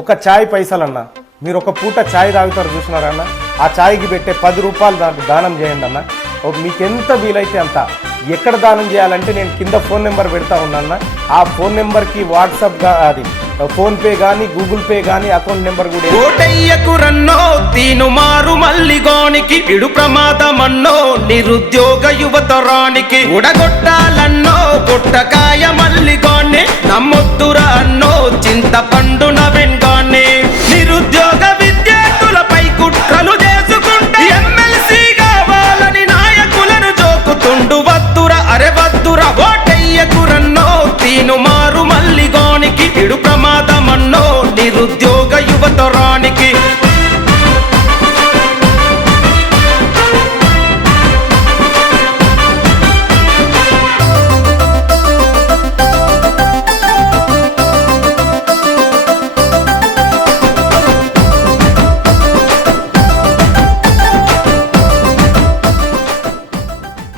ఒక ఛాయ్ పైసలన్నా, మీరు ఒక పూట ఛాయ్ తాగుతారు చూసినారన్న, ఆ ఛాయ్కి పెట్టే 10 రూపాయలు దానం చేయండి అన్న. మీకు ఎంత వీలైతే అంత. ఎక్కడ దానం చేయాలంటే నేను కింద ఫోన్ నెంబర్ పెడతా ఉన్నాన్న. ఆ ఫోన్ నెంబర్కి వాట్సాప్గా అది ఫోన్పే కానీ గూగుల్ పే కానీ అకౌంట్ నెంబర్ కూడా. కోటయ్యకు రన్నో తీను మారు మల్లిగోనికి ఇడు ప్రమాదమన్నో నిరుద్యోగ యువతరానికి ఉడగొట్టాలన్నో గుట్టకాయ మల్లిగోన్ని నమ్మొద్దురా